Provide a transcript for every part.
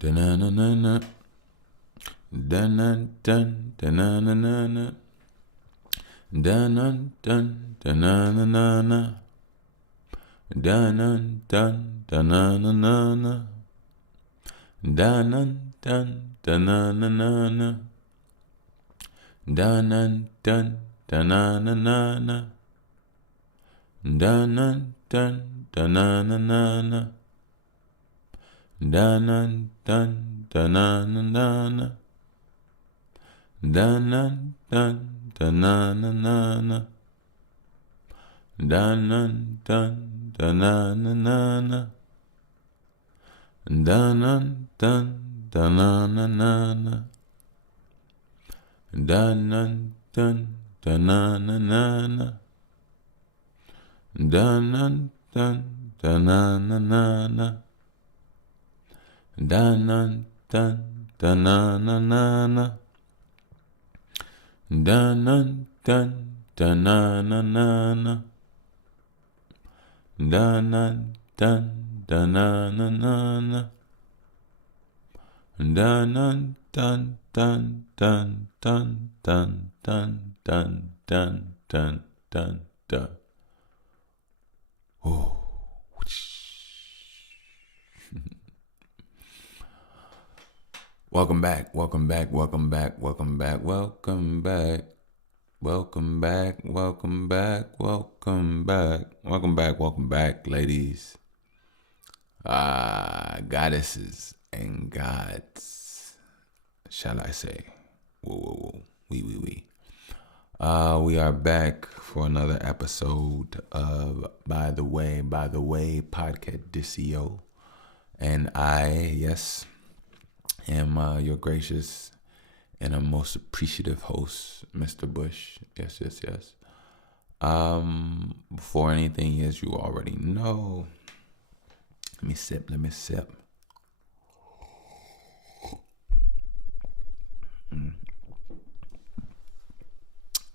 Da-na-na-na-na. Da-na-dun. Da-na-na-na-na. Da-na-dun. Da-na-na-na-na. Da-na-dun. Da-na-na-na-na. Da-na-dun. Da-na-na-na-na. Da-na-dun. Da-na-na-na-na. Da-na-dun. Da-na-na-na-na. Da-na-dun. Da-na-na-na-na. Da-na-dun. Da-na-na-na-na. Da-na-dun. Da-na-na-na-na. Da-na-dun. Da-na-na-na-na. Da-na-dun. Da-na-na-na-na. Dun dun da-na-na-na-na. Dun dun da-na-na-na-na. Dun dun da-na-na-na-na. Dun dun da-na-na-na-na. Dun dun dun dun dun dun dun dun dun dun dun dun. Oh. Welcome back, welcome back, welcome back, welcome back, welcome back, welcome back, welcome back, welcome back, welcome back, welcome back, ladies, goddesses and gods, shall I say? Whoa, whoa, whoa, we. We are back for another episode of By the Way podcast DCO, and I, yes, am your gracious and a most appreciative host, Mr. Bush. Yes. Before anything, as you already know, let me sip.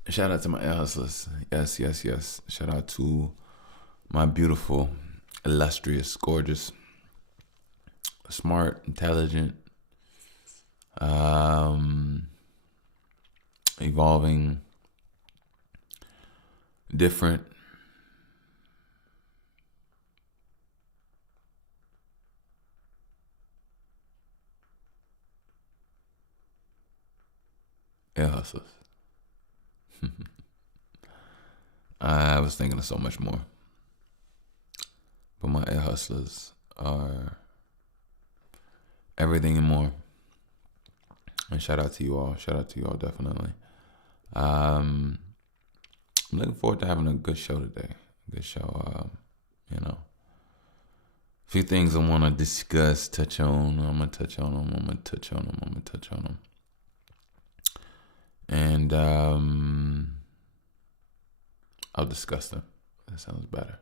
Shout out to my air hustlers. Yes. Shout out to my beautiful, illustrious, gorgeous, smart, intelligent, evolving, different, air hustlers. I was thinking of so much more, but my air hustlers are everything and more. And shout out to you all. Definitely. I'm looking forward to having a good show today. A few things I want to discuss, touch on. I'm gonna touch on them. And I'll discuss them. That sounds better.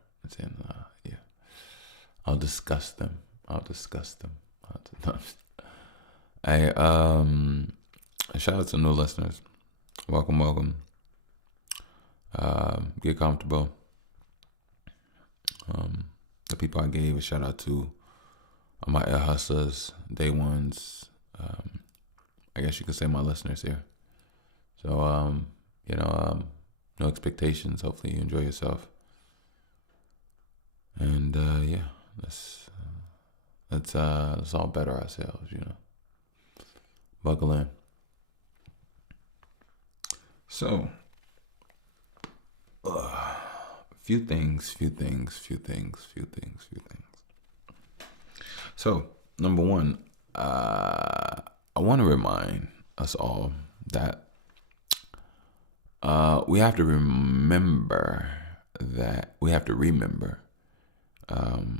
Yeah. I'll discuss them. Hey, shout out to new listeners. Welcome. Get comfortable. The people I gave a shout out to are my air hustlers, day ones. I guess you could say my listeners here. So, no expectations. Hopefully you enjoy yourself. And let's all better ourselves. Buckle in. So, few things. So, number one, I want to remind us all that we have to remember,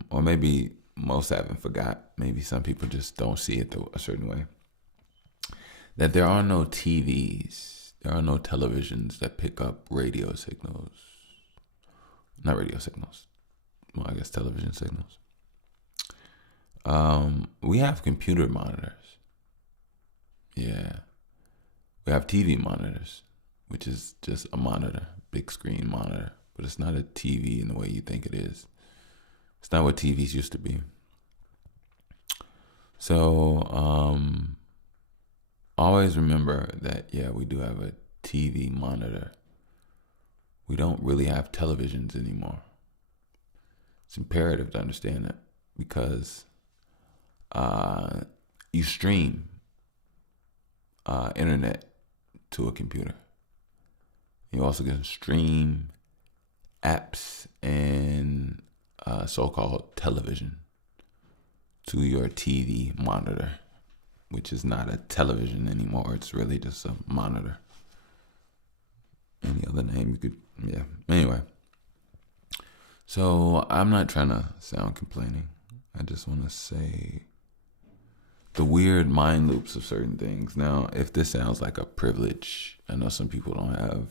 or maybe most haven't forgot, maybe some people just don't see it a certain way, that there are no TVs, there are no televisions that pick up radio signals. Not radio signals. Well, I guess television signals. We have computer monitors. Yeah. We have TV monitors, which is just a monitor, big screen monitor. But it's not a TV in the way you think it is. It's not what TVs used to be. So always remember that, yeah, we do have a TV monitor. We don't really have televisions anymore. It's imperative to understand that because you stream internet to a computer. You also can stream apps and so-called television to your TV monitor, which is not a television anymore. It's really just a monitor. Any other name you could, yeah. Anyway, so I'm not trying to sound complaining. I just want to say the weird mind loops of certain things. Now, if this sounds like a privilege, I know some people don't have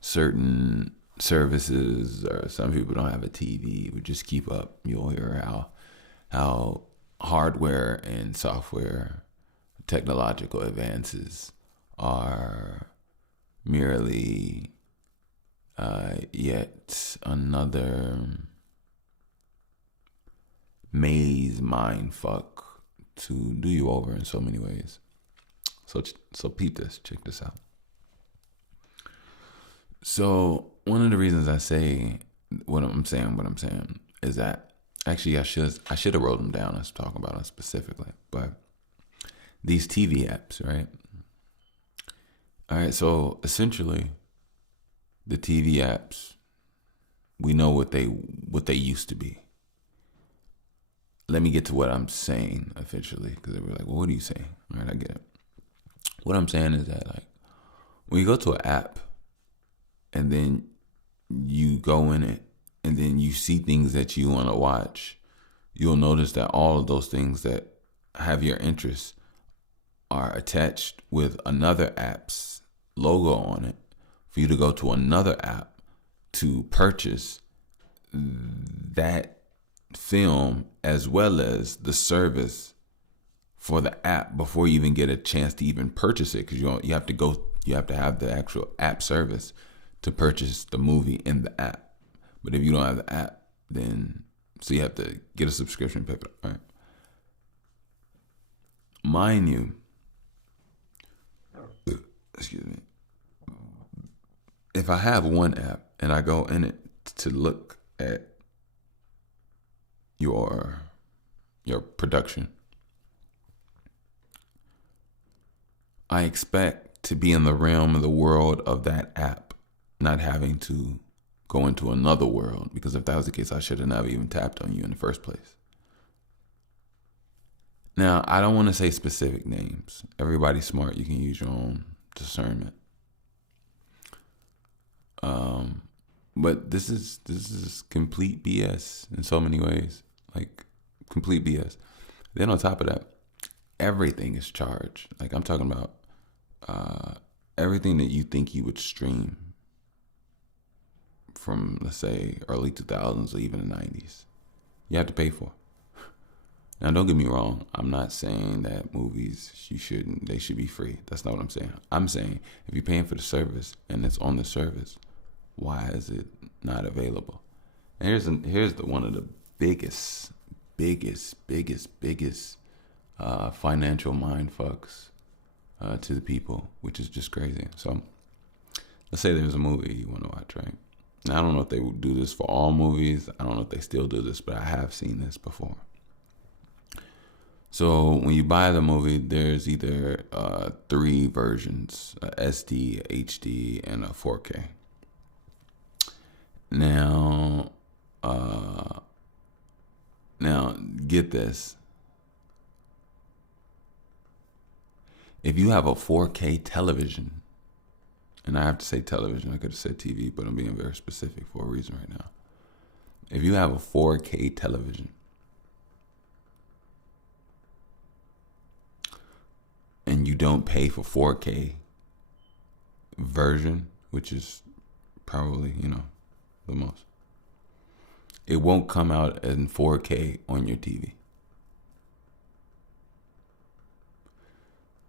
certain services or some people don't have a TV. We just keep up. You'll hear how hardware and software technological advances are merely yet another maze mind fuck to do you over in so many ways. So peep this, check this out. So one of the reasons I say what I'm saying is that actually I should have wrote them down. I was talking about them specifically, but these TV apps, right? All right, so essentially, the TV apps, we know what they used to be. Let me get to what I'm saying officially, because they were like, "Well, what are you saying?" All right, I get it. What I'm saying is that, like, when you go to an app, and then you go in it, and then you see things that you want to watch, you'll notice that all of those things that have your interest are attached with another app's logo on it for you to go to another app to purchase that film as well as the service for the app before you even get a chance to even purchase it, because you have to have the actual app service to purchase the movie in the app. But if you don't have the app, then so you have to get a subscription, pick it up, right? Mind you, excuse me, if I have one app and I go in it to look at your production, I expect to be in the realm of the world of that app, not having to go into another world, because if that was the case, I should have never even tapped on you in the first place. Now, I don't want to say specific names. Everybody's smart. You can use your own discernment. But this is complete BS in so many ways. Like, complete BS. Then on top of that, everything is charged. Like, I'm talking about everything that you think you would stream from, let's say, early 2000s or even the 90s, you have to pay for. Now, don't get me wrong. I'm not saying that movies, they should be free. That's not what I'm saying. I'm saying if you're paying for the service and it's on the service, why is it not available? And here's one of the biggest financial mind fucks to the people, which is just crazy. So let's say there's a movie you want to watch, right? Now, I don't know if they would do this for all movies. I don't know if they still do this, but I have seen this before. So when you buy the movie, there's either 3 versions: a SD, HD, and a 4K. Now get this. If you have a 4K television, and I have to say television, I could have said TV, but I'm being very specific for a reason right now. If you have a 4K television, and you don't pay for 4K version, which is probably, the most, it won't come out in 4K on your TV.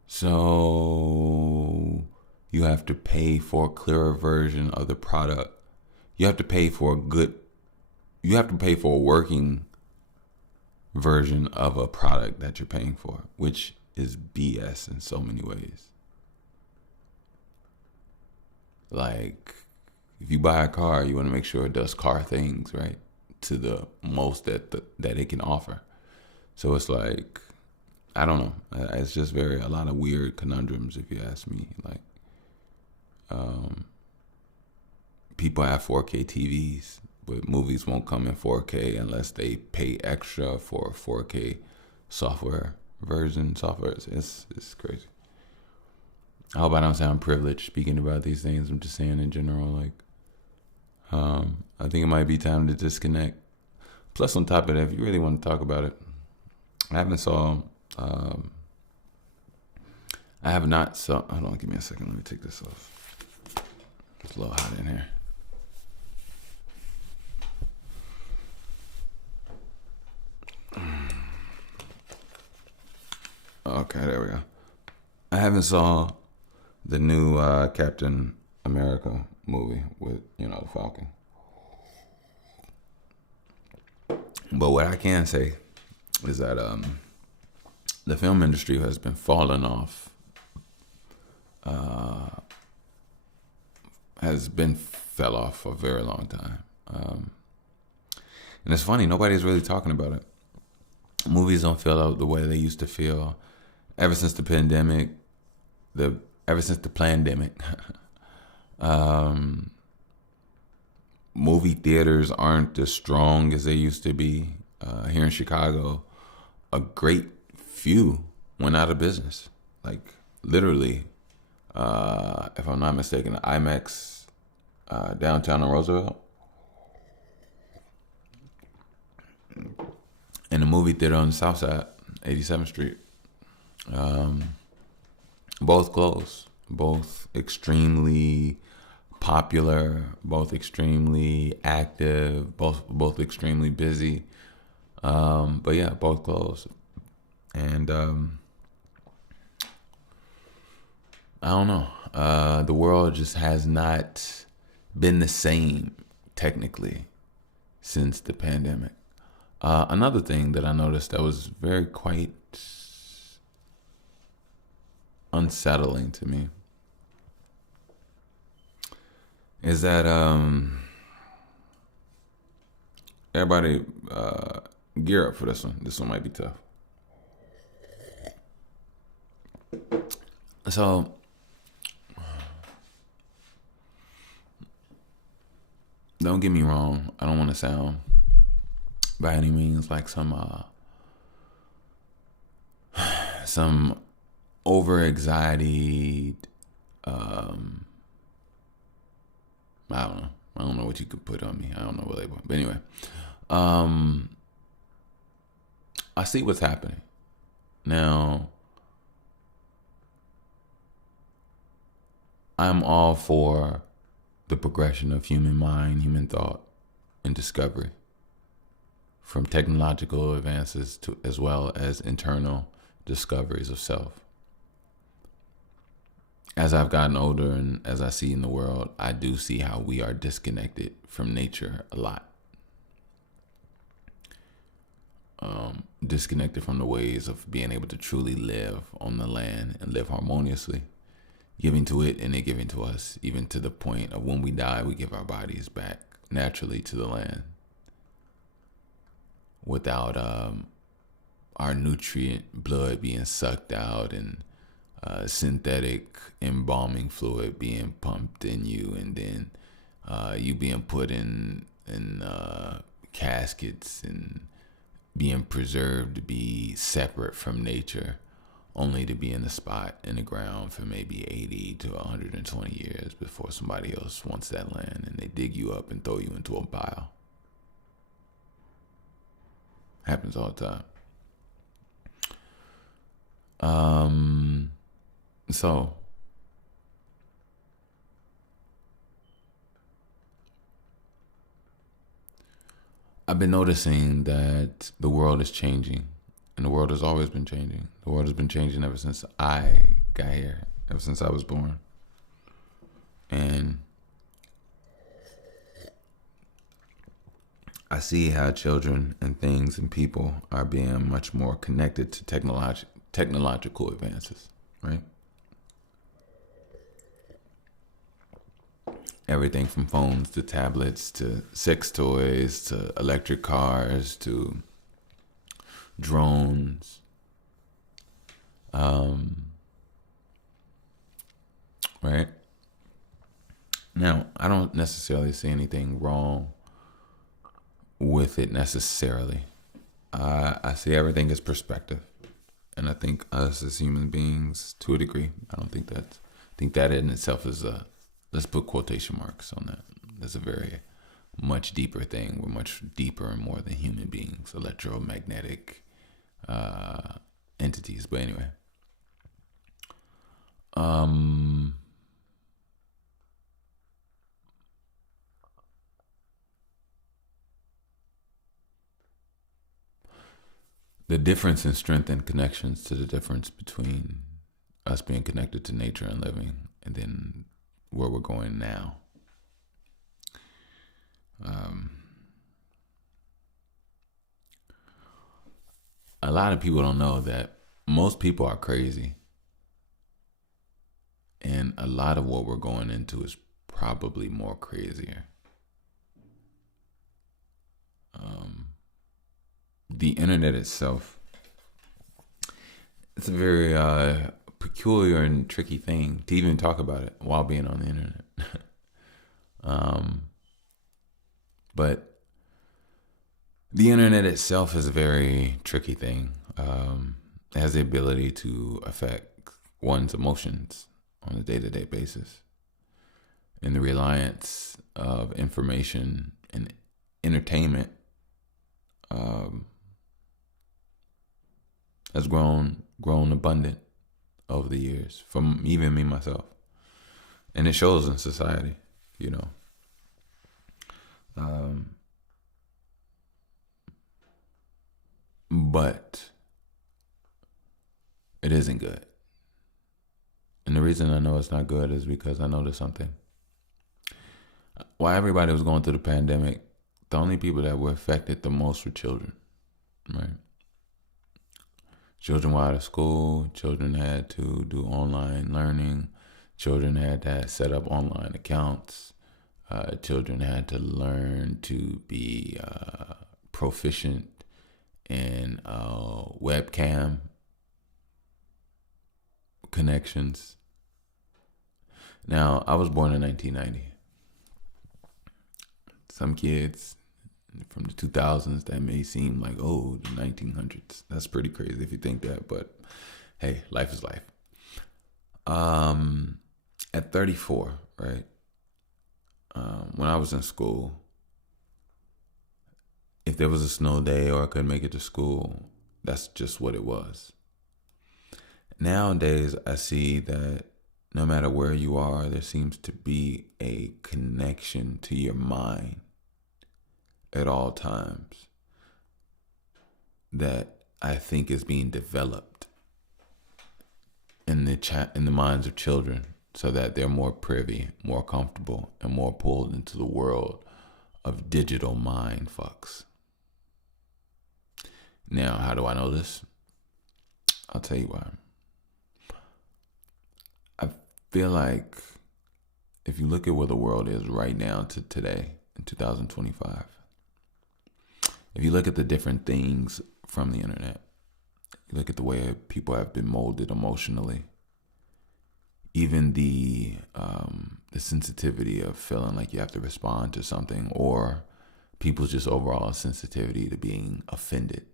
So you have to pay for a clearer version of the product. You have to pay for a working version of a product that you're paying for, which is BS in so many ways. Like, if you buy a car, you want to make sure it does car things, right? To the most that it can offer. So it's like, I don't know. It's just a lot of weird conundrums, if you ask me. Like, people have 4K TVs, but movies won't come in 4K unless they pay extra for 4K software. It's crazy. I hope I don't sound privileged speaking about these things. I'm just saying in general, like, I think it might be time to disconnect. Plus, on top of that, if you really want to talk about it, I have not saw. Hold on, give me a second. Let me take this off. It's a little hot in here. Okay, there we go. I haven't saw the new Captain America movie with, the Falcon. But what I can say is that the film industry has been falling off. Fell off for a very long time. And it's funny, nobody's really talking about it. Movies don't feel out the way they used to feel ever since the pandemic. Movie theaters aren't as strong as they used to be. Here in Chicago, a great few went out of business. Like, literally, if I'm not mistaken, the IMAX downtown in Roosevelt, and the movie theater on the south side, 87th Street, both closed. Both extremely popular, both extremely active, both extremely busy. But yeah, both closed. And I don't know. The world just has not been the same technically since the pandemic. Another thing that I noticed that was very quite unsettling to me is that everybody gear up for this one. This one might be tough. So don't get me wrong. I don't want to sound by any means like some over anxiety. I don't know what you could put on me. I don't know what label. But anyway, I see what's happening now. I'm all for the progression of human mind, human thought, and discovery, from technological advances to as well as internal discoveries of self. As I've gotten older and as I see in the world, I do see how we are disconnected from nature a lot. Disconnected from the ways of being able to truly live on the land and live harmoniously, giving to it and it giving to us, even to the point of when we die, we give our bodies back naturally to the land without our nutrient blood being sucked out and synthetic embalming fluid being pumped in you, and then you being put in caskets and being preserved to be separate from nature, only to be in the spot in the ground for maybe 80 to 120 years before somebody else wants that land and they dig you up and throw you into a pile. Happens all the time. So I've been noticing that the world is changing, and the world has always been changing. The world has been changing ever since I got here, ever since I was born. And I see how children and things and people are being much more connected to technological advances, right? Everything from phones to tablets to sex toys to electric cars to drones. Right? Now, I don't necessarily see anything wrong with it necessarily. I see everything as perspective. And I think us as human beings, to a degree, I think that in itself is let's put quotation marks on that. That's a very much deeper thing. We're much deeper and more than human beings, electromagnetic entities. But anyway, the difference in strength and connections to the difference between us being connected to nature and living, and then where we're going now. A lot of people don't know that most people are crazy, and a lot of what we're going into is probably more crazier. The internet itself, it's a very peculiar and tricky thing to even talk about it while being on the internet. But the internet itself is a very tricky thing. It has the ability to affect one's emotions on a day-to-day basis. And the reliance of information and entertainment has grown abundant over the years from even me myself, and it shows in society, you know. But it isn't good, and the reason I know it's not good is because I noticed something. While everybody was going through the pandemic, the only people that were affected the most were children, right? Children were out of school. Children had to do online learning. Children had to set up online accounts. Children had to learn to be proficient in webcam connections. Now, I was born in 1990. Some kids from the 2000s, that may seem like, oh, the 1900s. That's pretty crazy if you think that, but hey, life is life. At 34, right? When I was in school, if there was a snow day or I couldn't make it to school, that's just what it was. Nowadays, I see that no matter where you are, there seems to be a connection to your mind at all times that I think is being developed in the minds of children, so that they're more privy, more comfortable, and more pulled into the world of digital mind fucks. Now, how do I know this? I'll tell you why. I feel like if you look at where the world is right now to today in 2025, if you look at the different things from the internet, you look at the way people have been molded emotionally, even the sensitivity of feeling like you have to respond to something, or people's just overall sensitivity to being offended.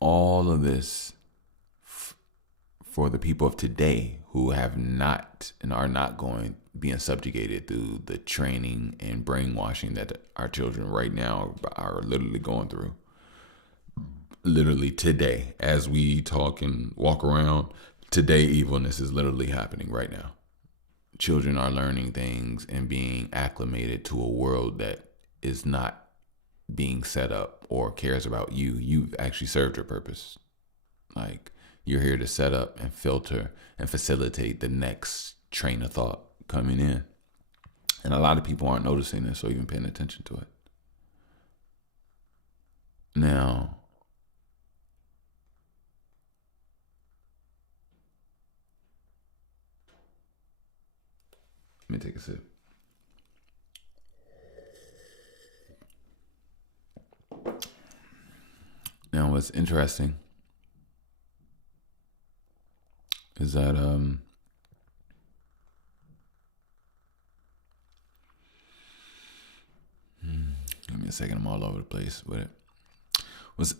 All of this for the people of today who have not and are not being subjugated through the training and brainwashing that our children right now are literally going through. Literally today, as we talk and walk around, today evilness is literally happening right now. Children are learning things and being acclimated to a world that is not being set up or cares about you. You've actually served your purpose. Like, you're here to set up and filter and facilitate the next train of thought coming in. And a lot of people aren't noticing this or even paying attention to it. Now, let me take a sip. Now, what's interesting is that give me a second, I'm all over the place with it.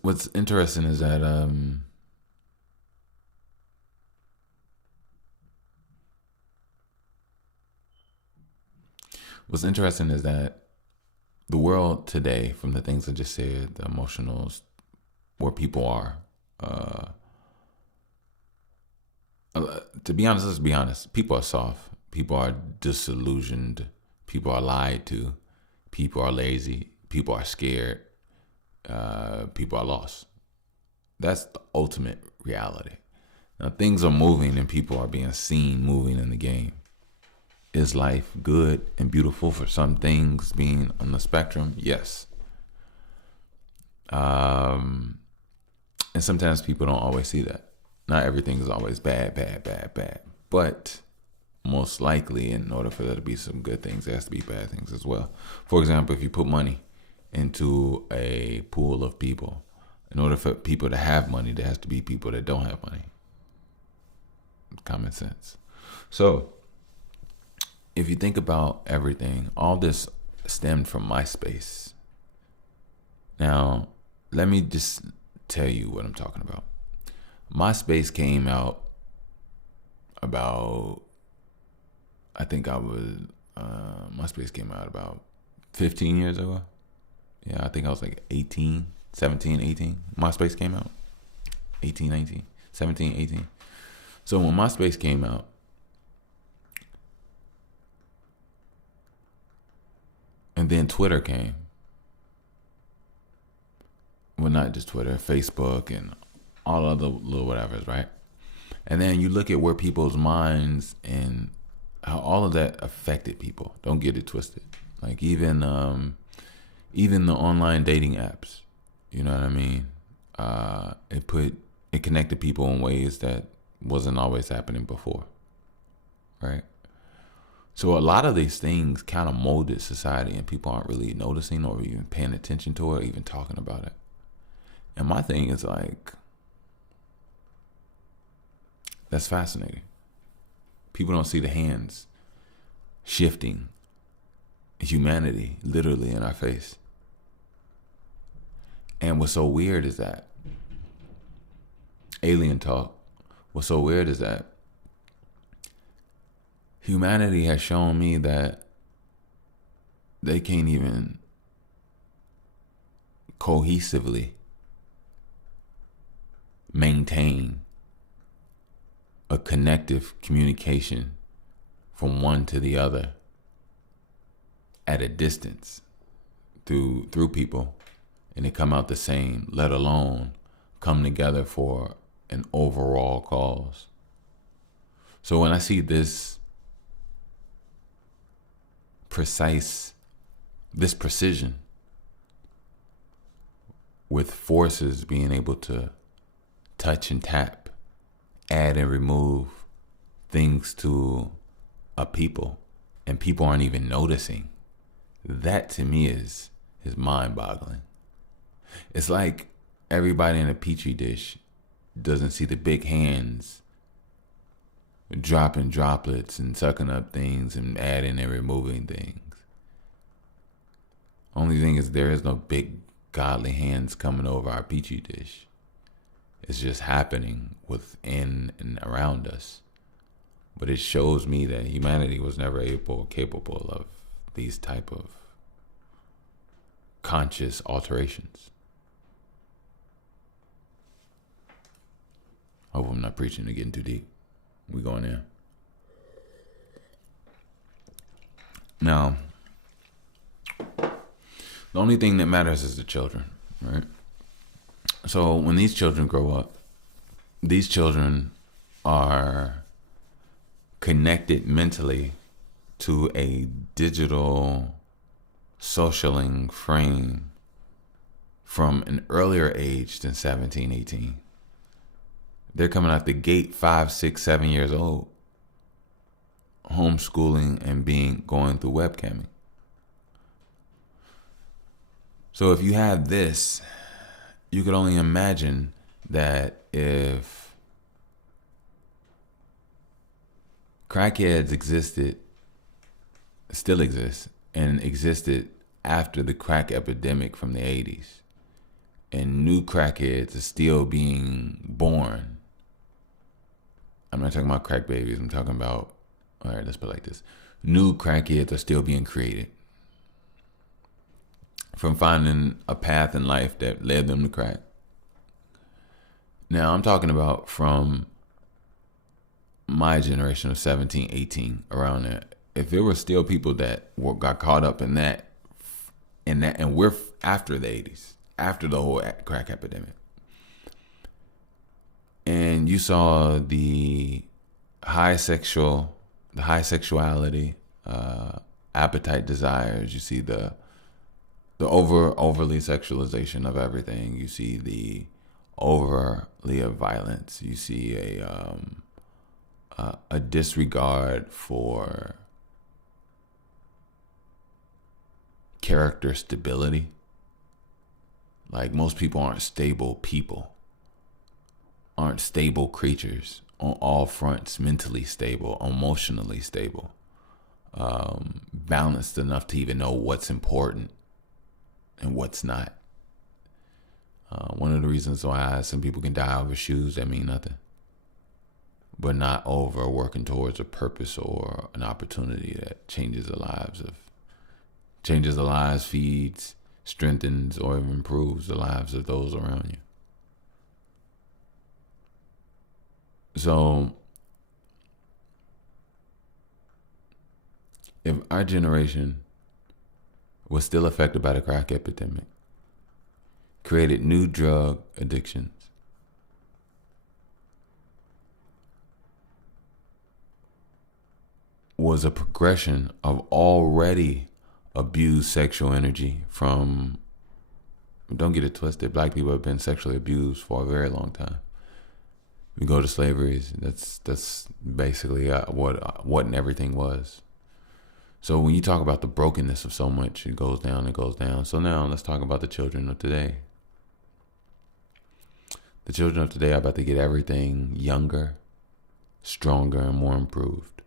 What's interesting is that the world today, from the things I just said, the emotionals, where people are, to be honest, let's be honest, people are soft. People are disillusioned. People are lied to. People are lazy. People are scared. People are lost. That's the ultimate reality. Now, things are moving and people are being seen moving in the game. Is life good and beautiful for some things being on the spectrum? Yes. And sometimes people don't always see that. Not everything is always bad. But most likely, in order for there to be some good things, there has to be bad things as well. For example, if you put money into a pool of people, in order for people to have money, there has to be people that don't have money. Common sense. So, if you think about everything, all this stemmed from MySpace. Now, let me just tell you what I'm talking about. MySpace came out about, MySpace came out about 15 years ago. Yeah, I think I was like 17, 18. MySpace came out. 18, 19, 17, 18. So when MySpace came out, and then Twitter came. Well, not just Twitter, Facebook and all other little whatevers, right? And then you look at where people's minds and how all of that affected people. Don't get it twisted. Like even the online dating apps, you know what I mean? It connected people in ways that wasn't always happening before, right? So a lot of these things kind of molded society and people aren't really noticing or even paying attention to it or even talking about it. And my thing is like, that's fascinating. People don't see the hands shifting humanity literally in our face. And what's so weird is that alien talk, what's so weird is that humanity has shown me that they can't even cohesively maintain a connective communication from one to the other at a distance through people, and they come out the same, let alone come together for an overall cause. So when I see this precision with forces being able to touch and tap, add and remove things to a people, and people aren't even noticing, that to me is mind-boggling. It's like everybody in a petri dish doesn't see the big hands dropping droplets and sucking up things and adding and removing things. Only thing is, there is no big godly hands coming over our petri dish. It's just happening within and around us. But it shows me that humanity was never capable of these type of conscious alterations. I hope I'm not preaching or getting too deep. We going in. Now, the only thing that matters is the children, right? So when these children grow up, these children are connected mentally to a digital socialing frame from an earlier age than 17, 18. They're coming out the gate 5, 6, 7 years old, homeschooling and going through webcamming. So if you have this, you could only imagine that if crackheads still exist, and existed after the crack epidemic from the 80s, and new crackheads are still being born. I'm not talking about crack babies. I'm talking about, all right, let's put it like this. New crackheads are still being created from finding a path in life that led them to crack. Now, I'm talking about from my generation of 17, 18, around there. If there were still people that got caught up in that, and we're after the 80s, after the whole crack epidemic, and you saw the high sexuality, appetite, desires. You see the overly sexualization of everything. You see the overly of violence. You see a disregard for character stability. Like, most people aren't stable people, aren't stable creatures on all fronts, mentally stable, emotionally stable, balanced enough to even know what's important and what's not. One of the reasons why some people can die over shoes that mean nothing, but not over working towards a purpose or an opportunity that changes the lives, feeds, strengthens, or even improves the lives of those around you. So, if our generation was still affected by the crack epidemic, created new drug addictions, was a progression of already abused sexual energy from, don't get it twisted, black people have been sexually abused for a very long time. We go to slavery, that's basically what and everything was. So when you talk about the brokenness of so much, it goes down. So now let's talk about the children of today. The children of today are about to get everything younger, stronger, and more improved.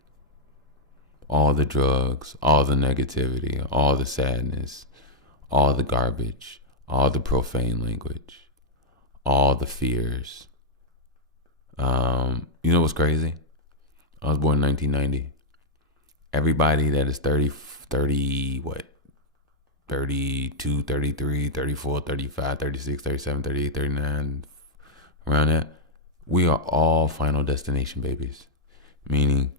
All the drugs, all the negativity, all the sadness, all the garbage, all the profane language, all the fears. You know what's crazy? I was born in 1990. Everybody that is 32, 33, 34, 35, 36, 37, 38, 39, around that, we are all Final Destination babies. Meaning,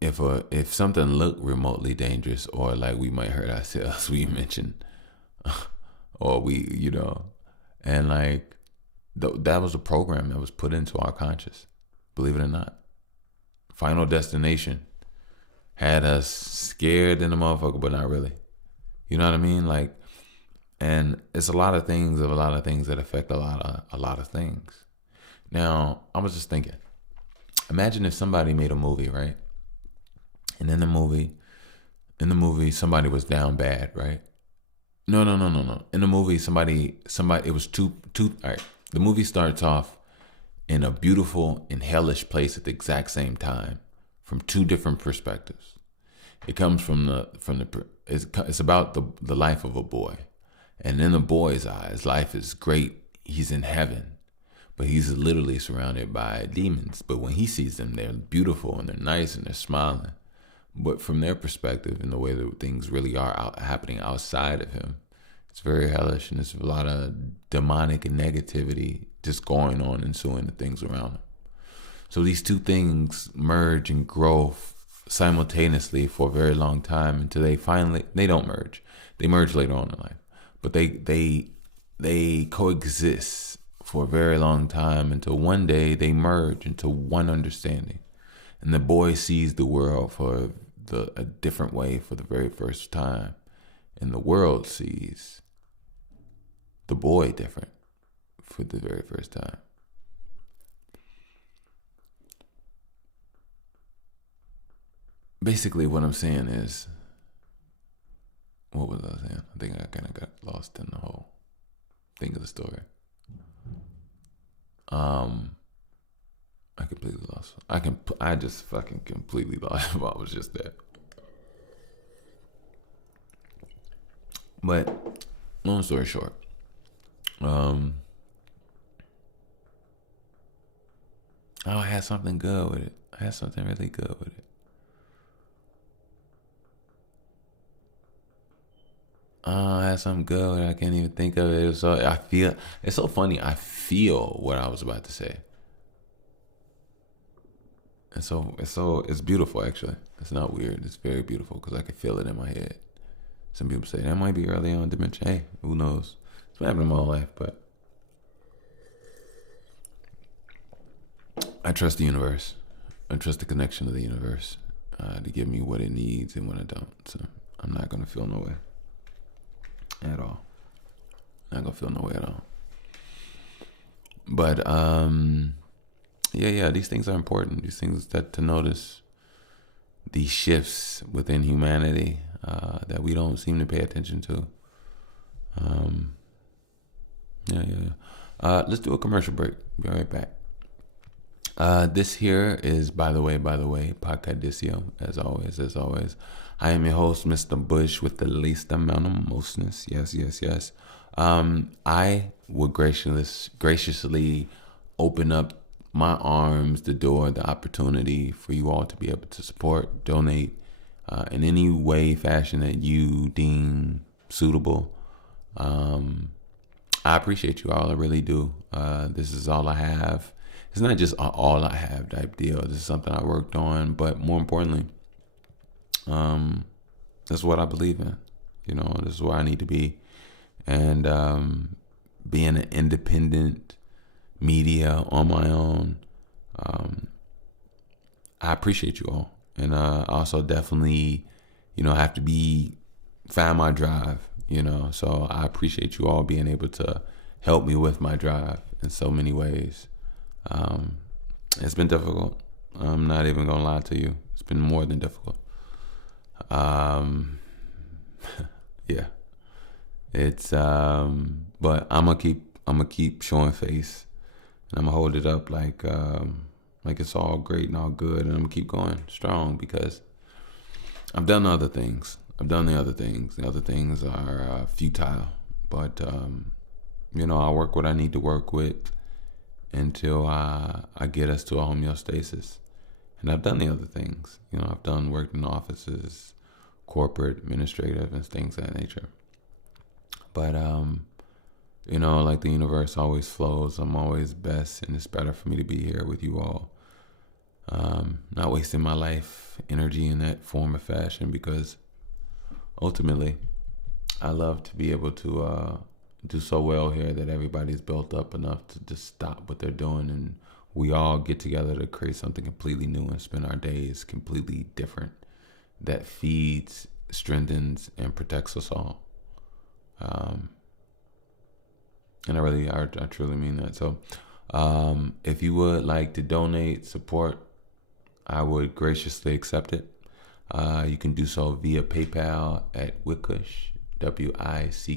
if something looked remotely dangerous, or like we might hurt ourselves, we mentioned, or and like that was a program that was put into our conscious, believe it or not. Final Destination had us scared in the motherfucker, but not really. You know what I mean? Like, and it's a lot of things that affect a lot of things. Now, I was just thinking, imagine if somebody made a movie, right? And in the movie, somebody was down bad, right? No. In the movie, somebody, it was two. All right. The movie starts off in a beautiful and hellish place at the exact same time, from two different perspectives. It comes it's about the life of a boy, and in the boy's eyes, life is great. He's in heaven, but he's literally surrounded by demons. But when he sees them, they're beautiful and they're nice and they're smiling. But from their perspective, and the way that things really are happening outside of him, it's very hellish, and there's a lot of demonic and negativity just going on, ensuing the things around him. So these two things merge and grow simultaneously for a very long time until they don't merge. They merge later on in life, but they coexist for a very long time until one day they merge into one understanding. And the boy sees the world for a different way for the very first time. And the world sees the boy different for the very first time. Basically, what I'm saying is, what was I saying? I think I kind of got lost in the whole thing of the story. I completely lost. I just fucking completely lost what was just there. But long story short, I had something good with it. I had something really good with it. I had something good. I can't even think of it. So I feel it's so funny. I feel what I was about to say. And so it's beautiful actually. It's not weird. It's very beautiful because I can feel it in my head. Some people say that might be early on dementia. Hey, who knows? It's been happening my whole life, but I trust the universe. I trust the connection of the universe to give me what it needs and what I don't. So I'm not gonna feel no way at all. Not gonna feel no way at all. But yeah, these things are important. These things that to notice these shifts within humanity that we don't seem to pay attention to. Let's do a commercial break. Be right back. This here is, by the way, Podcadicio, as always. I am your host, Mr. Bush, with the least amount of mostness. Yes. I would graciously open up my arms, the door, the opportunity for you all to be able to support, donate in any way, fashion that you deem suitable. I appreciate you all. I really do. This is all I have. It's not just all I have type deal. This is something I worked on, but more importantly, that's what I believe in. You know, this is where I need to be. And being an independent media on my own, I appreciate you all. And I also definitely, have to find my drive, So I appreciate you all being able to help me with my drive in so many ways. It's been difficult. I'm not even gonna lie to you. It's been more than difficult. Yeah. It's but I'm gonna keep showing face, and I'm gonna hold it up like it's all great and all good, and I'm gonna keep going strong because I've done other things. I've done the other things. The other things are futile, but I work what I need to work with until I get us to a homeostasis. And I've done the other things. I've worked in offices, corporate, administrative, and things of that nature. But, like the universe always flows, I'm always best, and it's better for me to be here with you all. Not wasting my life, energy in that form of fashion, because ultimately, I love to be able to do so well here that everybody's built up enough to just stop what they're doing and we all get together to create something completely new and spend our days completely different that feeds, strengthens, and protects us all. And I truly mean that. So if you would like to donate, support, I would graciously accept it. You can do so via PayPal at Wickush, WICKUSH.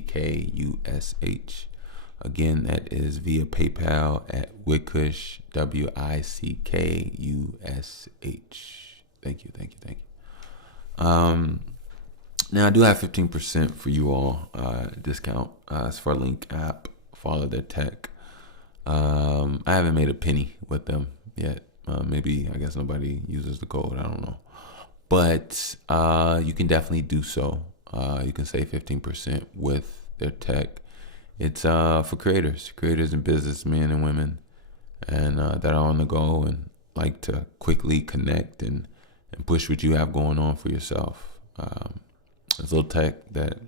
Again, that is via PayPal at Wickush, WICKUSH. Thank you. Now I do have 15% for you all discount. It's for Link app. Follow their tech. I haven't made a penny with them yet. Maybe I guess nobody uses the code. I don't know. But you can definitely do so. You can save 15% with their tech. It's for creators and businessmen and women, and that are on the go and like to quickly connect and push what you have going on for yourself. It's a little tech that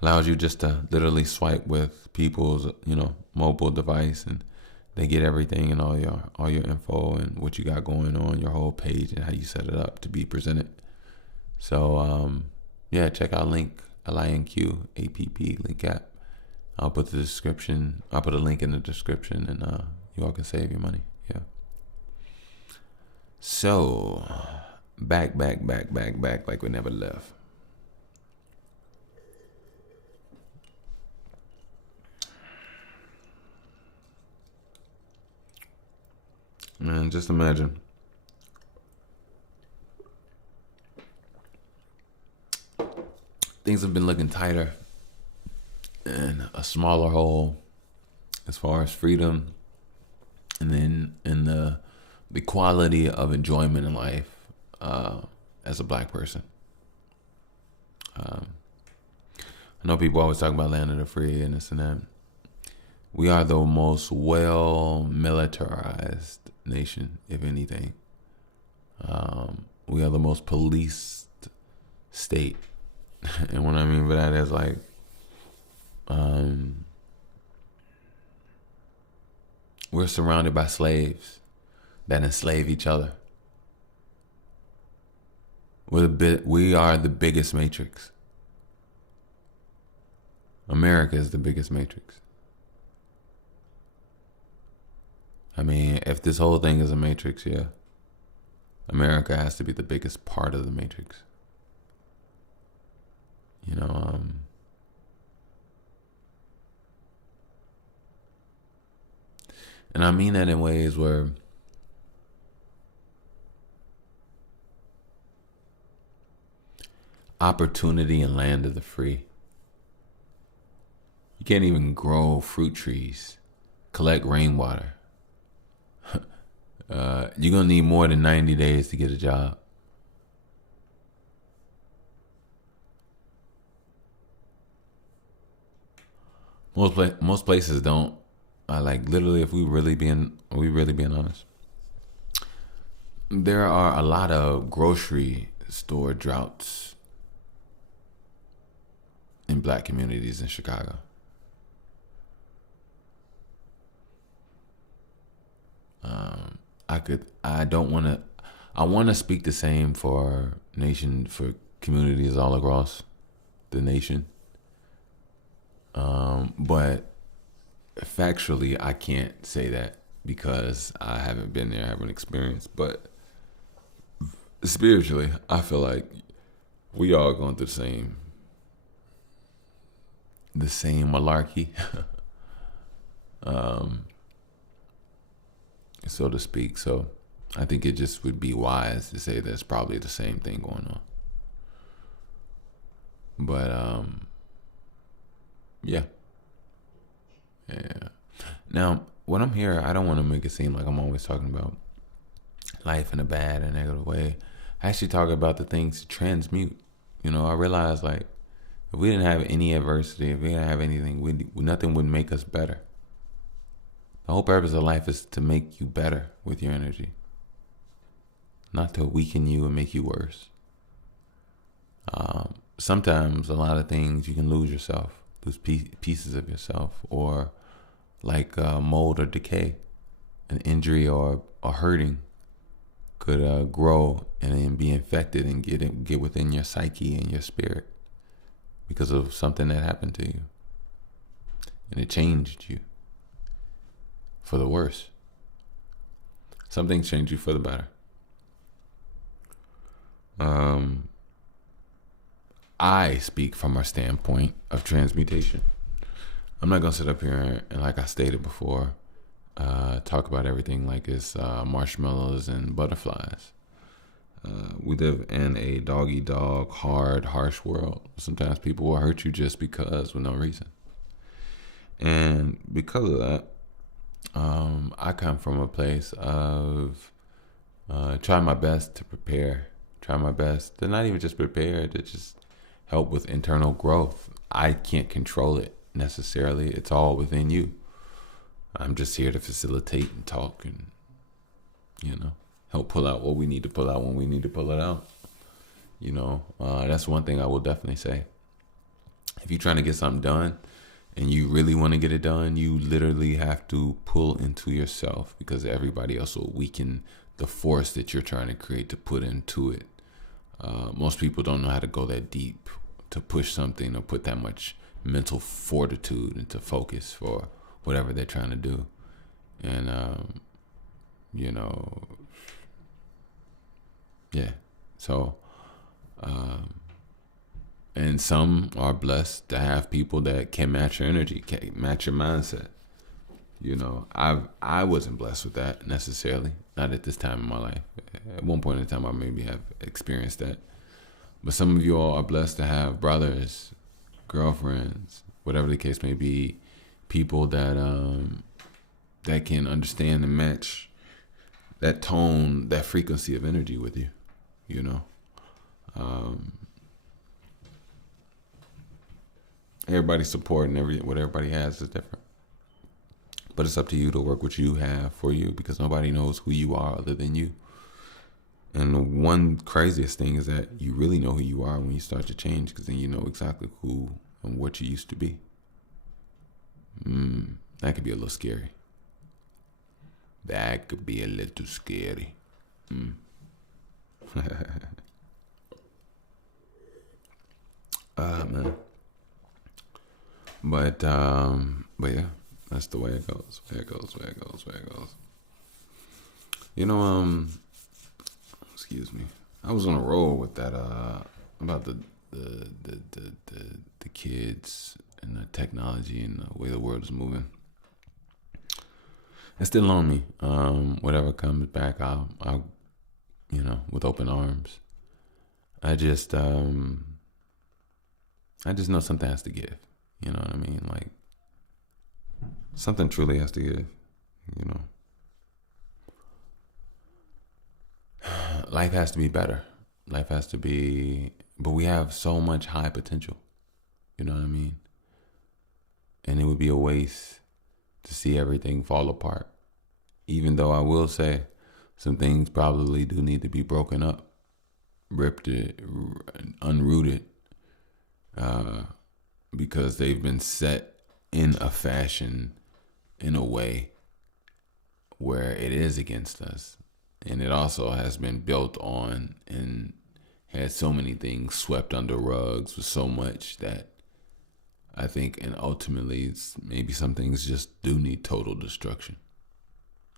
allows you just to literally swipe with people's mobile device, and They get everything and all your info and what you got going on, your whole page and how you set it up to be presented. So yeah, check out Link, LINQ Link app. I'll put a link in the description, and you all can save your money. Yeah. So back like we never left. Man, just imagine. Things have been looking tighter and a smaller hole as far as freedom, and then in the quality of enjoyment in life as a black person. I know people always talk about land of the free and this and that. We are the most well militarized nation, if anything. We are the most policed state. And what I mean by that is like, we're surrounded by slaves that enslave each other. We are the biggest matrix. America is the biggest matrix. I mean, if this whole thing is a matrix, yeah, America has to be the biggest part of the matrix. You know, and I mean that in ways where opportunity and land of the free. You can't even grow fruit trees, collect rainwater. You're going to need more than 90 days to get a job. Most places don't. Like literally, if we really being honest, there are a lot of grocery store droughts in black communities in Chicago. I want to speak the same for communities all across the nation. But factually, I can't say that because I haven't been there, I haven't experienced. But spiritually, I feel like we all going through the same malarkey, so to speak. So I think it just would be wise to say there's probably the same thing going on. But yeah. Now, when I'm here, I don't want to make it seem like I'm always talking about life in a bad and negative way. I actually talk about the things to transmute. You know, I realize like if we didn't have any adversity, if we didn't have anything, nothing would make us better. The whole purpose of life is to make you better with your energy, not to weaken you and make you worse. Sometimes a lot of things you can lose yourself, lose pieces of yourself, or like mold or decay, an injury or hurting could grow and then be infected and get within your psyche and your spirit because of something that happened to you, and it changed you for the worse. Some things change you for the better. I speak from a standpoint of transmutation. I'm not gonna sit up here and like I stated before, talk about everything like it's marshmallows and butterflies. We live in a dog-eat-dog, hard, harsh world. Sometimes people will hurt you just because, with no reason. And because of that, I come from a place of try my best to prepare. Try my best to not even just prepare, to just help with internal growth. I can't control it necessarily. It's all within you. I'm just here to facilitate and talk and, help pull out what we need to pull out when we need to pull it out. That's one thing I will definitely say. If you're trying to get something done and you really want to get it done, you literally have to pull into yourself, because everybody else will weaken the force that you're trying to create to put into it. Most people don't know how to go that deep to push something or put that much mental fortitude into focus for whatever they're trying to do. And, yeah. So, and some are blessed to have people that can match your energy, can match your mindset. I wasn't blessed with that necessarily, not at this time in my life. At one point in time, I maybe have experienced that. But some of you all are blessed to have brothers, girlfriends, whatever the case may be, people that can understand and match that tone, that frequency of energy with you. Everybody's support and what everybody has is different. But it's up to you to work what you have for you, because nobody knows who you are other than you. And the one craziest thing is that you really know who you are when you start to change, because then you know exactly who and what you used to be. That could be a little scary. That could be a little scary. Man. But yeah, that's the way it goes. Way it goes. Excuse me. I was on a roll with that about the kids and the technology and the way the world is moving. It's still on me. Whatever comes back, I'll with open arms. I just know something has to give. You know what I mean? Like, something truly has to give. Life has to be better. Life has to be, but we have so much high potential. You know what I mean? And it would be a waste to see everything fall apart. Even though I will say some things probably do need to be broken up, ripped, unrooted, because they've been set in a fashion, in a way where it is against us. And it also has been built on and had so many things swept under rugs with so much that I think, and ultimately, maybe some things just do need total destruction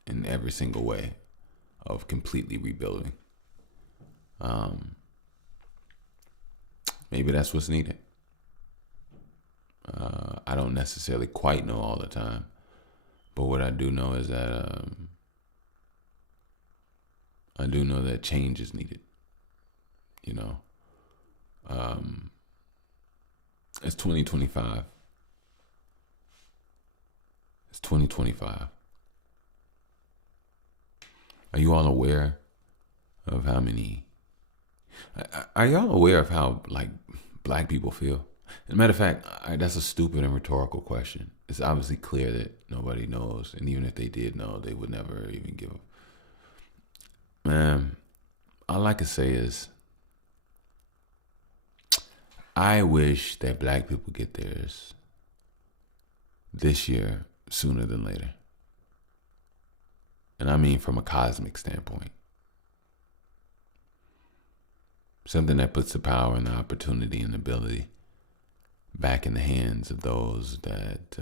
in every single way of completely rebuilding. Maybe that's what's needed. I don't necessarily quite know all the time, but what I do know is that I do know that change is needed. It's 2025. It's 2025. Are you all aware of how many? Are y'all aware of how black people feel? As a matter of fact, that's a stupid and rhetorical question. It's obviously clear that nobody knows, and even if they did know, they would never even give up. Man, all I can say is, I wish that black people get theirs this year sooner than later. And I mean from a cosmic standpoint. Something that puts the power and the opportunity and the ability back in the hands of those that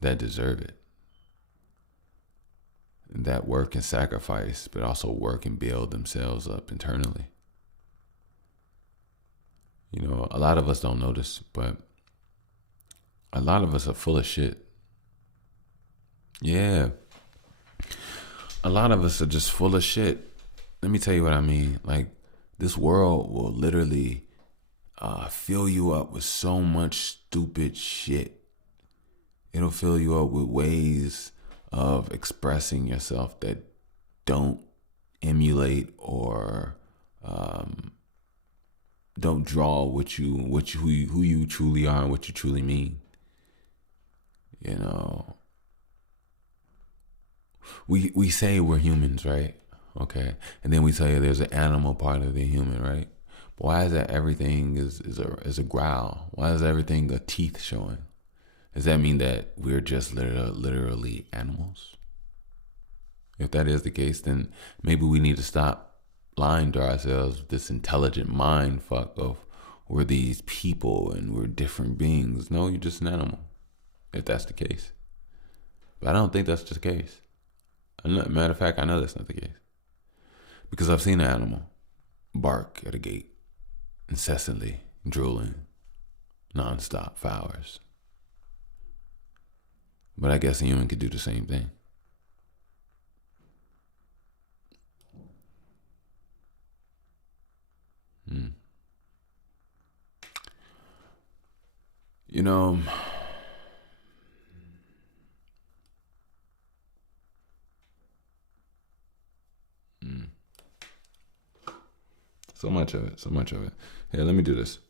deserve it. That work and sacrifice, but also work and build themselves up internally. A lot of us don't notice, but a lot of us are full of shit. Yeah. A lot of us are just full of shit. Let me tell you what I mean. Like, this world will literally fill you up with so much stupid shit. It'll fill you up with ways of expressing yourself that don't emulate or don't draw who you truly are and what you truly mean. We say we're humans, right? Okay, and then we tell you there's an animal part of the human, right? But why is that everything is a growl? Why is everything a teeth showing? Does that mean that we're just literally animals? If that is the case, then maybe we need to stop lying to ourselves with this intelligent mind fuck of we're these people and we're different beings. No, you're just an animal, if that's the case. But I don't think that's the case. Matter of fact, I know that's not the case. Because I've seen an animal bark at a gate incessantly, drooling, nonstop for hours. But I guess a human could do the same thing. You know, so much of it. Hey, let me do this.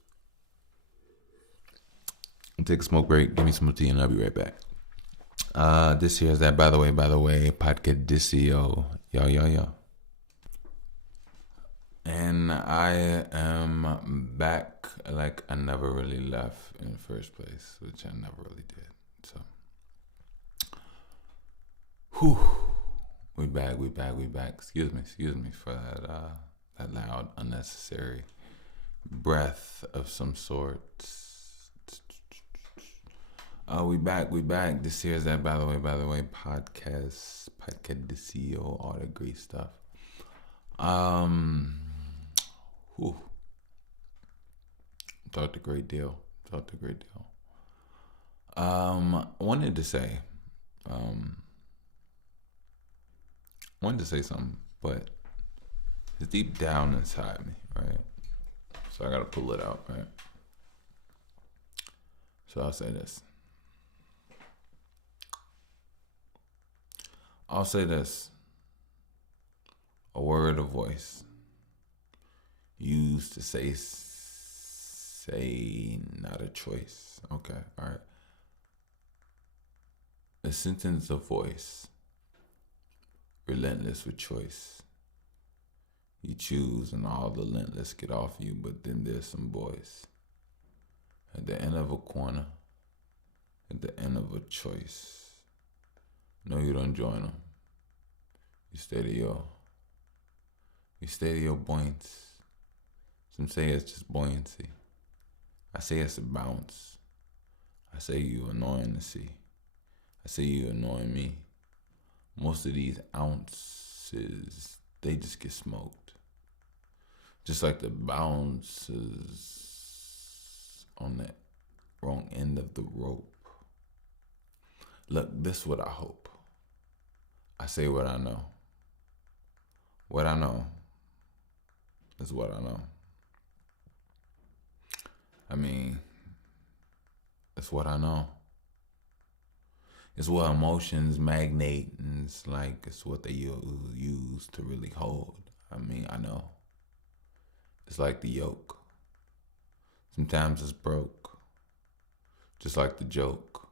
I'll take a smoke break, give me some tea, and I'll be right back. This here is that, by the way, Podcadicio. Yo. And I am back like I never really left in the first place, which I never really did. So, we back. Excuse me for that loud, unnecessary breath of some sort. We back. This here is that, by the way, Podcadicio, all the great stuff. Talked a great deal. Wanted to say something, but it's deep down inside me, right? So I gotta pull it out, right? So I'll say this. A word of voice used to say not a choice. Okay, all right. A sentence of voice, relentless with choice. You choose and all the relentless get off you, but then there's some boys at the end of a corner, at the end of a choice. No, you don't join them. You stay to your buoyance. Some say it's just buoyancy. I say it's a bounce. I say you annoying to see. I say you annoying me. Most of these ounces, they just get smoked. Just like the bounces on the wrong end of the rope. Look, this is what I hope. I say what I know. What I know is what I know. I mean, it's what I know. It's what emotions magnate, and it's like it's what they use to really hold. I mean, I know. It's like the yoke. Sometimes it's broke, just like the joke.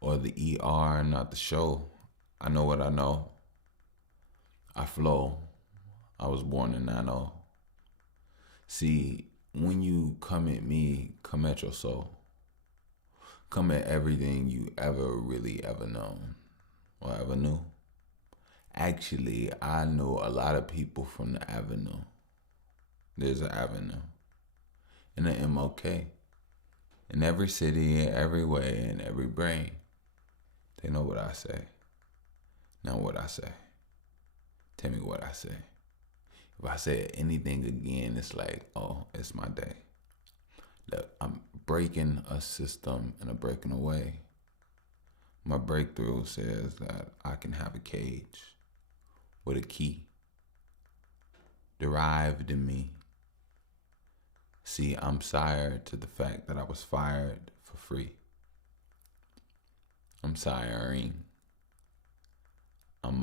Or the ER, not the show. I know what I know. I flow. I was born in 90. See, when you come at me, come at your soul. Come at everything you ever really ever known or ever knew. Actually, I know a lot of people from the avenue. There's an avenue. And an MOK. In every city, in every way, in every brain. They know what I say. Now what I say. Tell me what I say. If I say anything again, it's like, oh, it's my day. Look, I'm breaking a system and I'm breaking away. My breakthrough says that I can have a cage with a key derived in me. See, I'm sired to the fact that I was fired for free. I'm siring. I'm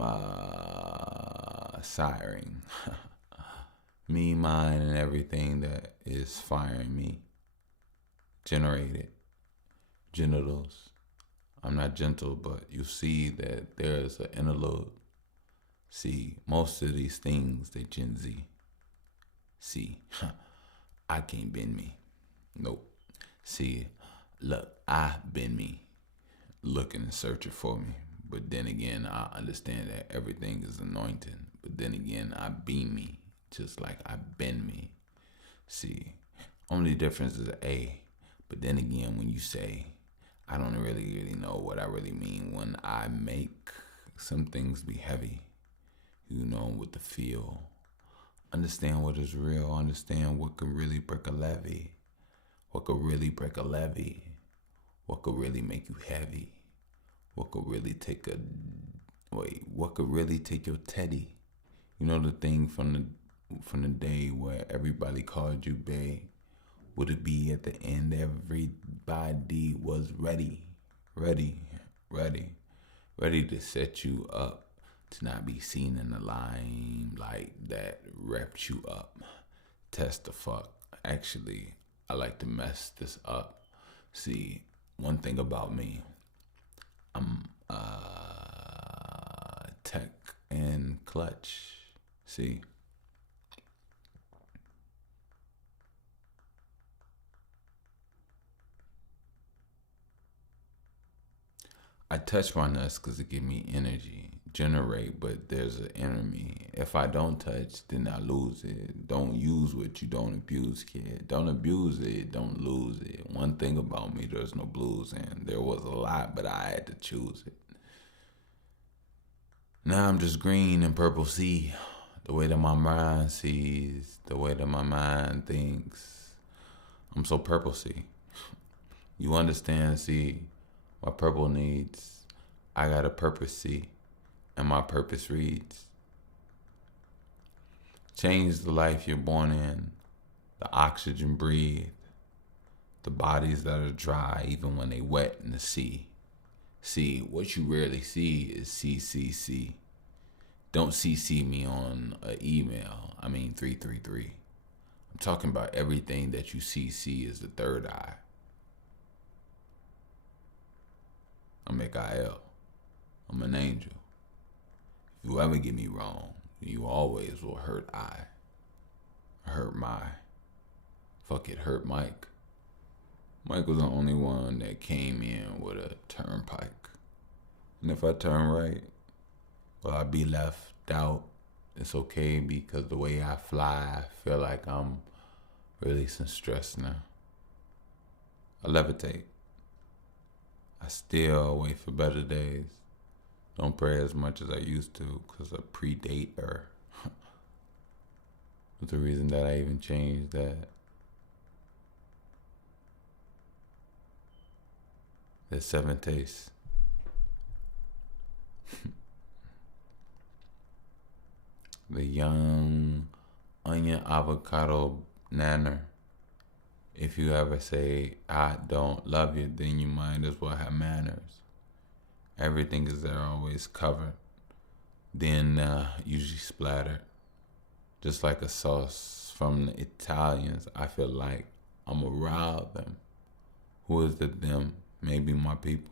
siring. Me, mine, and everything that is firing me. Generated. Genitals. I'm not gentle, but you see that there's an interlude. See, most of these things, they Gen Z. See, I can't bend me. Nope. See, Look, I've been me, looking and searching for me. But then again, I understand that everything is anointing. But then again, I be me, just like I've been me. See, only difference is A. But then again, when you say, I don't really know what I really mean when I make some things be heavy, with the feel. Understand what is real, understand what could really break a levee, what could really break a levee, what could really make you heavy, what could really take a, what could really take your teddy. The thing from the day where everybody called you bae. Would it be at the end everybody was ready, ready, ready to set you up to not be seen in the limelight that wrapped you up? Test the fuck. Actually, I like to mess this up. See, one thing about me, I'm tech and clutch. See, I touch my nuts because it give me energy, generate, but there's an enemy. If I don't touch, then I lose it. Don't use what you don't abuse, kid. Don't abuse it, don't lose it. One thing about me, there's no blues, and there was a lot, but I had to choose it. Now I'm just green and purple sea. The way that my mind sees, the way that my mind thinks. I'm so purple sea. You understand, see, my purple needs. I got a purpose, see, and my purpose reads. Change the life you're born in, the oxygen breathe, the bodies that are dry even when they wet in the sea. See, what you rarely see is CCC. Don't CC me on an email, 333. I'm talking about everything that you CC is the third eye. I'm Mikael. I'm an angel. If you ever get me wrong, you always will hurt I. Hurt my. Fuck it, hurt Mike. Mike was the only one that came in with a turnpike. And if I turn right, will I be left out? It's okay because the way I fly, I feel like I'm releasing stress now. I levitate. I still wait for better days. Don't pray as much as I used to because I predate her. What's the reason that I even changed that? There's 7 tastes. The young onion avocado nanner. If you ever say, I don't love you, then you might as well have manners. Everything is there always covered. Then usually splattered. Just like a sauce from the Italians, I feel like I'm around them. Who is the them? Maybe my people.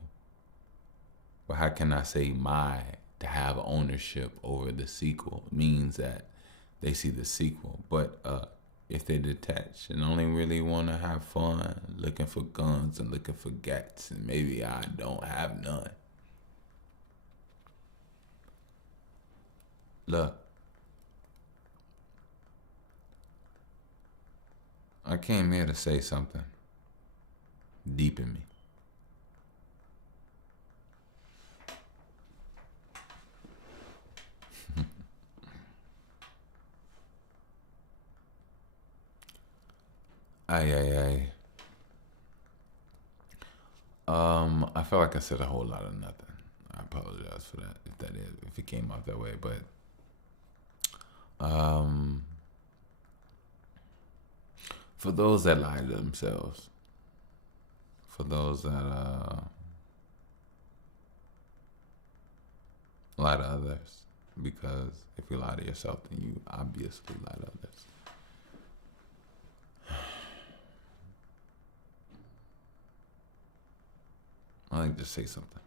But how can I say my? To have ownership over the sequel means that they see the sequel. But if they detach and only really want to have fun, looking for guns and looking for gats, and maybe I don't have none. Look, I came here to say something deep in me. Ay. I feel like I said a whole lot of nothing. I apologize for that if it came out that way, but for those that lie to themselves, for those that lie to others, because if you lie to yourself, then you obviously lie to others. I like to say something.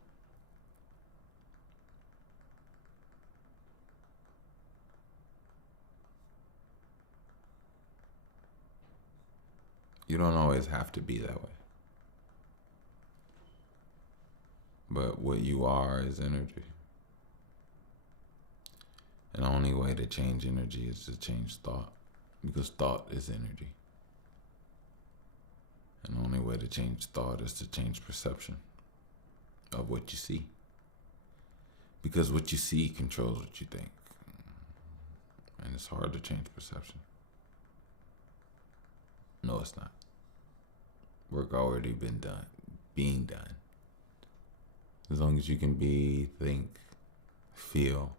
You don't always have to be that way. But what you are is energy. And the only way to change energy is to change thought. Because thought is energy. And the only way to change thought is to change perception of what you see. Because what you see controls what you think. And it's hard to change perception. No, it's not. Work already been done, being done. As long as you can be, think, feel,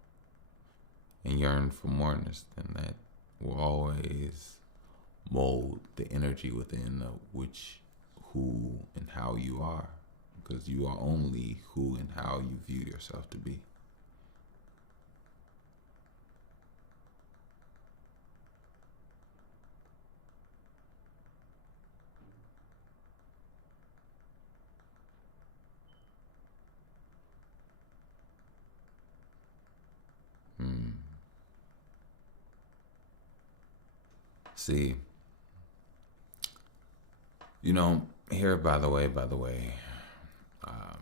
and yearn for moreness, then that will always mold the energy within which, who, and how you are. Because you are only who and how you view yourself to be. See, here, by the way, um,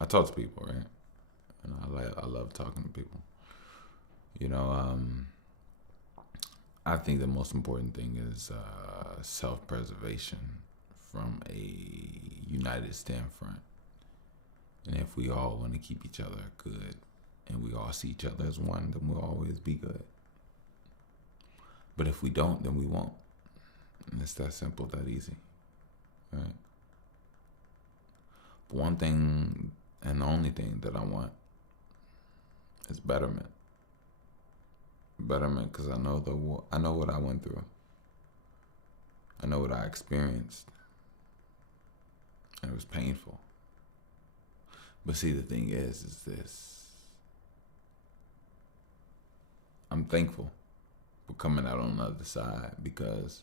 I talk to people, right? And I love talking to people. You know, I think the most important thing is self-preservation from a united stand front. And if we all want to keep each other good and we all see each other as one, then we'll always be good. But if we don't, then we won't. And it's that simple, that easy, right? But one thing and the only thing that I want is betterment. Betterment, because I know what I went through. I know what I experienced, and it was painful. But see, the thing is this: I'm thankful for coming out on the other side, because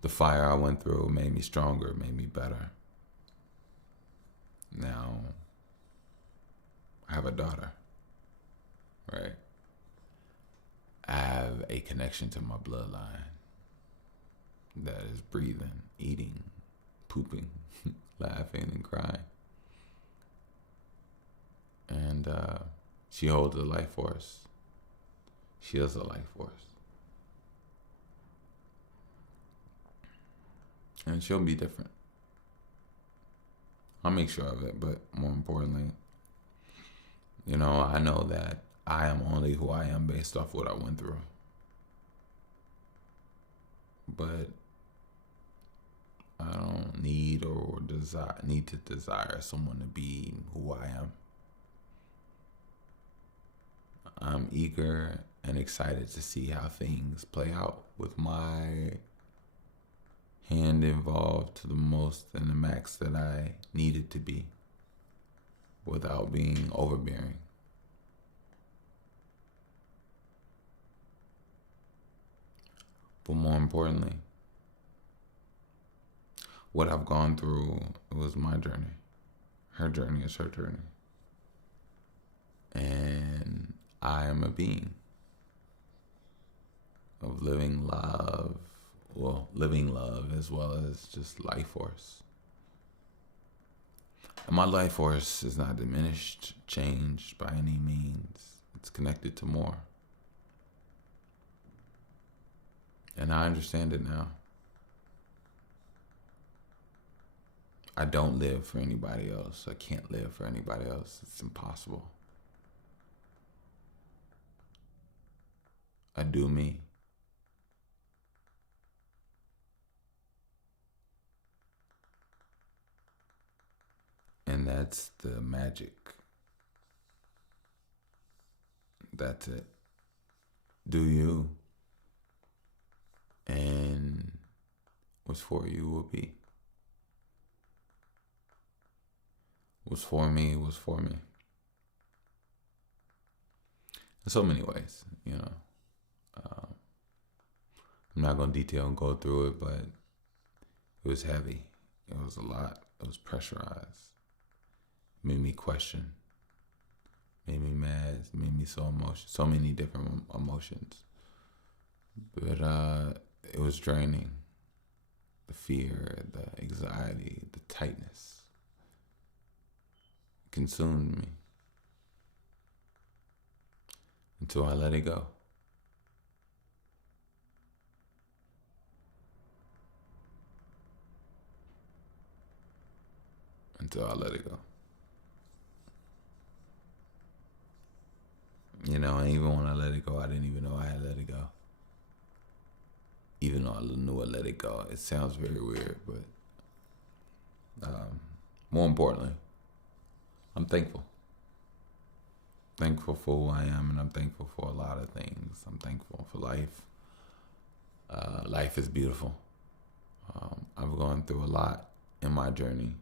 the fire I went through made me stronger, made me better. Now, I have a daughter, right? I have a connection to my bloodline that is breathing, eating, pooping, laughing, and crying. And she holds a life force. She is a life force. And she'll be different. I'll make sure of it, but more importantly, I know that I am only who I am based off what I went through. But I don't need to desire someone to be who I am. I'm eager and excited to see how things play out with my hand involved to the most and the max that I needed to be without being overbearing. But more importantly, what I've gone through was my journey. Her journey is her journey. And I am a being of living love as well as just life force. And my life force is not diminished, changed by any means. It's connected to more. And I understand it now. I don't live for anybody else. I can't live for anybody else. It's impossible. I do me. And that's the magic. That's it. Do you. And what's for you will be. What's for me was for me. In so many ways, I'm not going to detail and go through it, but it was heavy. It was a lot. It was pressurized. Made me question. Made me mad. Made me so many different emotions. But it was draining. The fear, the anxiety, the tightness. consumed me until I let it go. Until I let it go. You know, and even when I let it go, I didn't even know I had let it go. Even though I knew I let it go. It sounds very weird, but more importantly, I'm thankful. Thankful for who I am, and I'm thankful for a lot of things. I'm thankful for life. Life is beautiful. I've gone through a lot in my journey,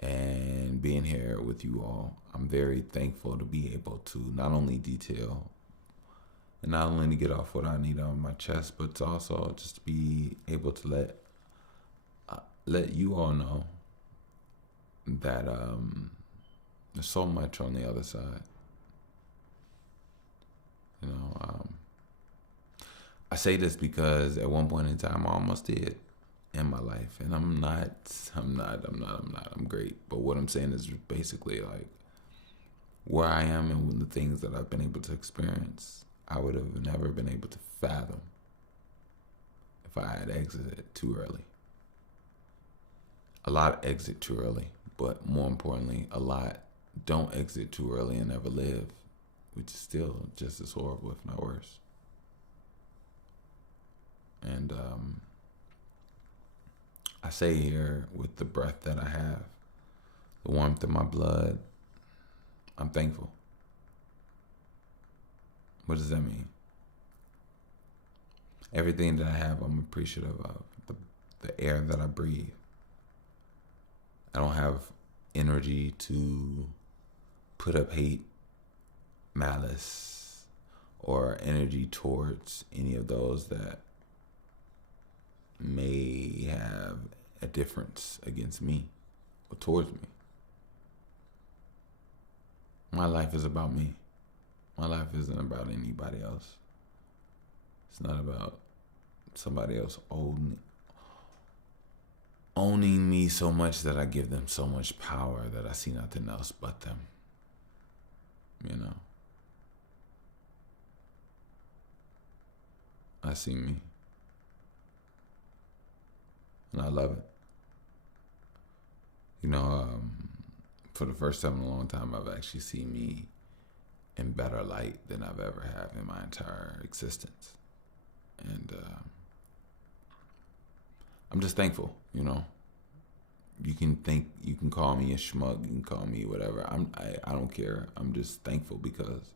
and being here with you all, I'm very thankful to be able to not only detail and not only to get off what I need on my chest, but to also just be able to let you all know that there's so much on the other side. You know, I say this because at one point in time I almost did in my life, and I'm great. But what I'm saying is basically like where I am and the things that I've been able to experience, I would have never been able to fathom if I had exited too early. A lot exit too early, but more importantly, a lot don't exit too early and never live, which is still just as horrible, if not worse. And I say here, with the breath that I have, the warmth in my blood, I'm thankful. What does that mean? Everything that I have, I'm appreciative of. The air that I breathe. I don't have energy to put up hate, malice, or energy towards any of those that may have a difference against me or towards me. My life is about me. My life isn't about anybody else. It's not about somebody else owning me so much that I give them so much power that I see nothing else but them. You know? I see me. And I love it. You know, for the first time in a long time, I've actually seen me in better light than I've ever had in my entire existence. And I'm just thankful, you know. You can call me a schmuck, you can call me whatever. I don't care. I'm just thankful because,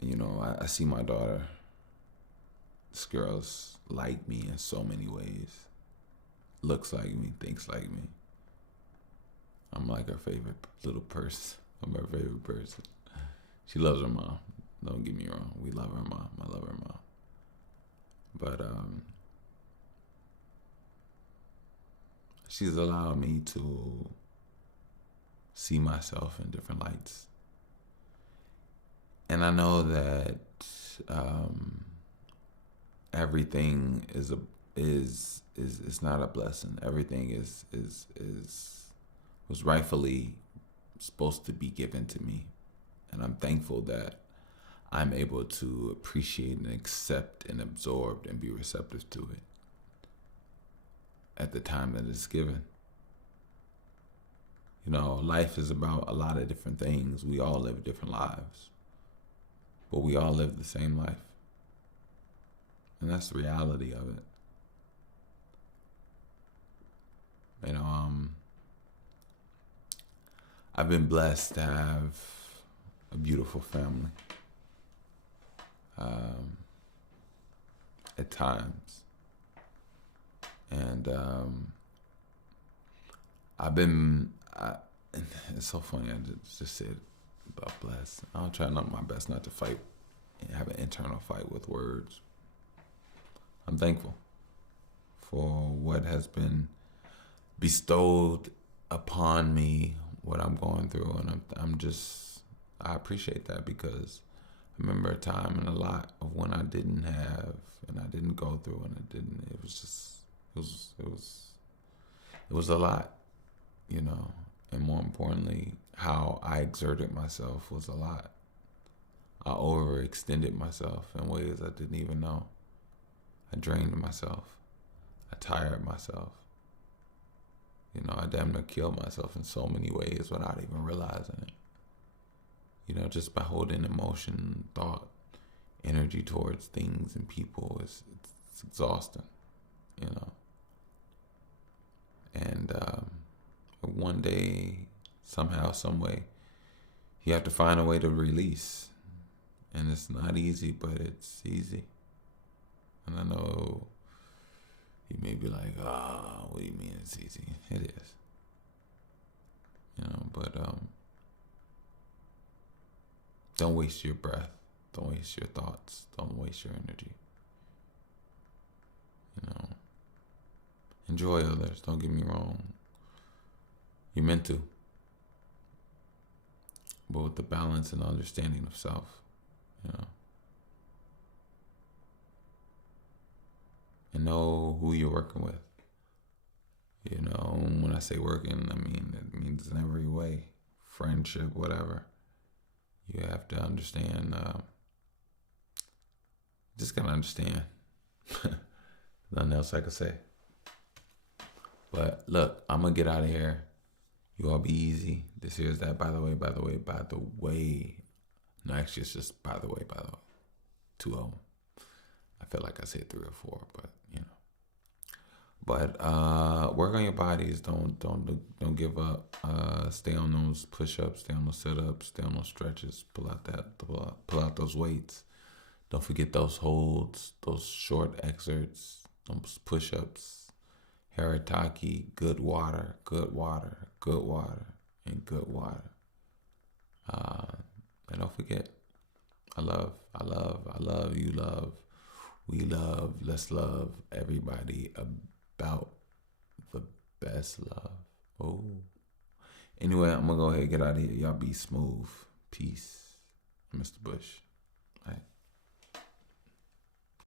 you know, I see my daughter. This girl's like me in so many ways. Looks like me, thinks like me. I'm like her favorite little person. I'm her favorite person. She loves her mom. Don't get me wrong. We love her mom. I love her mom. But she's allowed me to see myself in different lights. And I know that everything is not a blessing. Everything was rightfully supposed to be given to me. And I'm thankful that I'm able to appreciate and accept and absorb and be receptive to it at the time that it's given. You know, life is about a lot of different things. We all live different lives, but we all live the same life. And that's the reality of it. You know, I've been blessed to have a beautiful family. At times. And it's so funny, I just said about blessed. I'll try my best not to fight and have an internal fight with words. I'm thankful for what has been bestowed upon me, what I'm going through, and I appreciate that, because I remember a time and a lot of when I didn't have and I didn't go through and it was a lot, you know, and more importantly, how I exerted myself was a lot. I overextended myself in ways I didn't even know. I drained myself. I tired myself. I damn near killed myself in so many ways without even realizing it. Just by holding emotion, thought, energy towards things and people, it's exhausting, you know. And one day, somehow, some way, you have to find a way to release. And it's not easy, but it's easy. And I know you may be like, what do you mean it's easy? It is. But don't waste your breath. Don't waste your thoughts. Don't waste your energy. Enjoy others. Don't get me wrong. You're meant to. But with the balance and understanding of self, And know who you're working with. When I say working, I mean, it means in every way. Friendship, whatever. You have to understand. Just gotta understand. Nothing else I could say. But look, I'm gonna get out of here. You all be easy. This here's that. By the way. No, actually, it's just by the way. 2 of them. I feel like I said 3 or 4, but But work on your bodies. Don't give up. Stay on those push-ups. Stay on those sit-ups. Stay on those stretches. Pull out those weights. Don't forget those holds. Those short excerpts. Those push-ups. Haritaki. Good water. Good water. Good water. And good water. And don't forget. I love. You love. We love. Let's love everybody about the best love. Oh. Anyway, I'm going to go ahead and get out of here. Y'all be smooth. Peace. Mr. Bush. All right.